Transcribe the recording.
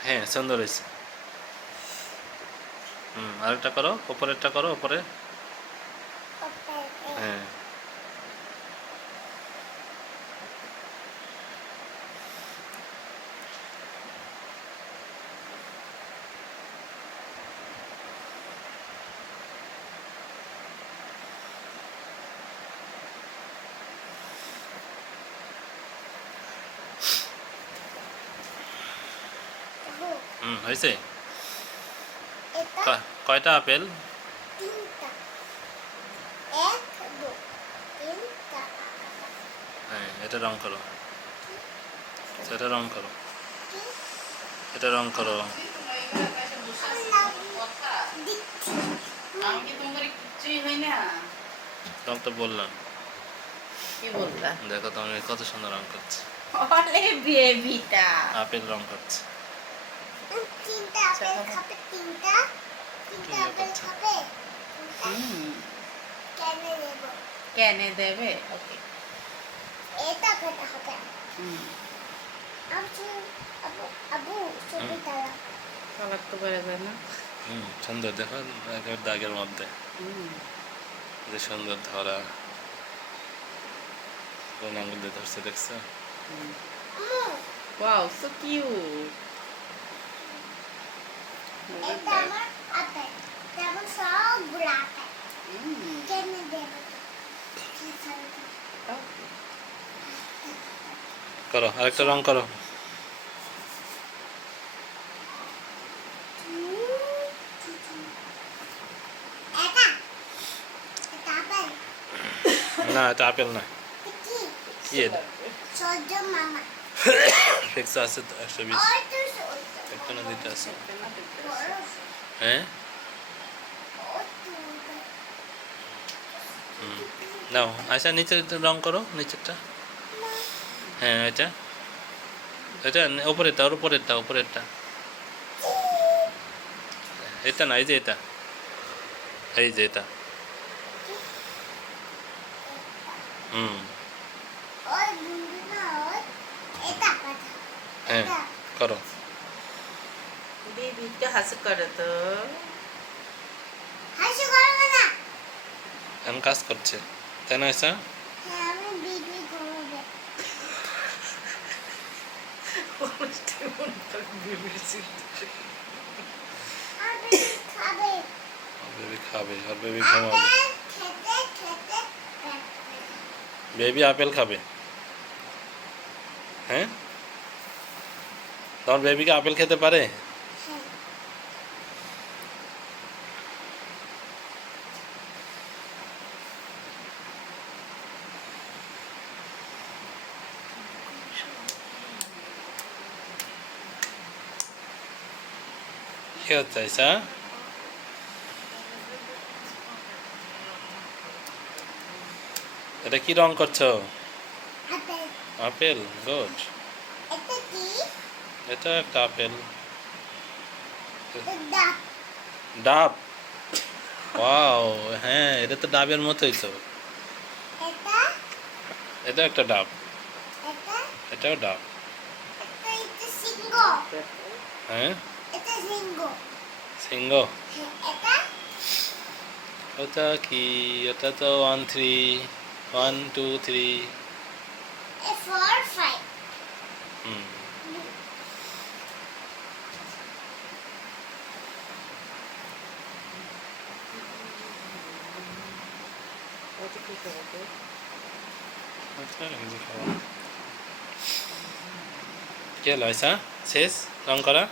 হ্যাঁ সুন্দর হয়েছে হুম আরেকটা করো ওপরেরটা করো ওপরে হ্যাঁ হুম হয়েছে কয়টা আপেল? তিনটা। এক হ্যাঁ এটা রং করো এটা রং করো এটা রং করো আমি কি তোমার কিছুই হই না রং তো বললাম দেখো তুমি কত সুন্দর রং করছে। আপেল রং করছে। তিনটা আপেল খাবে। তিনটা তিনটা আপেল খাবে। হুম। কেন নেব কেনে দেবে? ওকে। এটা খেতে হবে। হুম। আবু আবু আবু তারা। কালার তো বেড়ে যায় না। হুম সুন্দর দেখো একেবারে দাগের মধ্যে। যে সুন্দর ধরা। কোন আঙুল দিয়ে ধরছে দেখছ? ওয়াও সো কিউট এটা আমার আপেল তেমন সবগুলো আপেল কেন দেব করো আরেকটা রং করো। না এটা আপেল না। কি? এটা সহ্য আছে একশো বিশ। ওই তো সহ্য একটা না দুইটা আছে। হ্যাঁ? নাও আচ্ছা নিচে রং করো নিচেরটা। হ্যাঁ এটা। এটা উপরেরটা ওর উপরেরটা উপরেরটা। এটা না এই যে এটা। এই যে এটা। হুম। হ্যাঁ করো। বেবিটা হাসি করে তো। হাসি করবে না। এখন কাজ করছে। তাই না আচ্ছা হ্যাঁ খাবে। আর বেবি ঘুমাবে। বেবি আপেল খাবে। হ্যাঁ? তোমার বেবিকে আপেল খেতে পারে? কি হচ্ছে আইসা এটা কি রং করছ আপেল গুড এটা একটা আপেল ডাব ওয়াও হ্যাঁ এটা তো ডাবের মতোই তো এটা একটা ডাব এটা এটাও ডাব হ্যাঁ এটা সিংহ সিংহ এটা? ওটা কি? ওটা তো one three one two three four five হুম। কি আইসা শেষ? রং করা?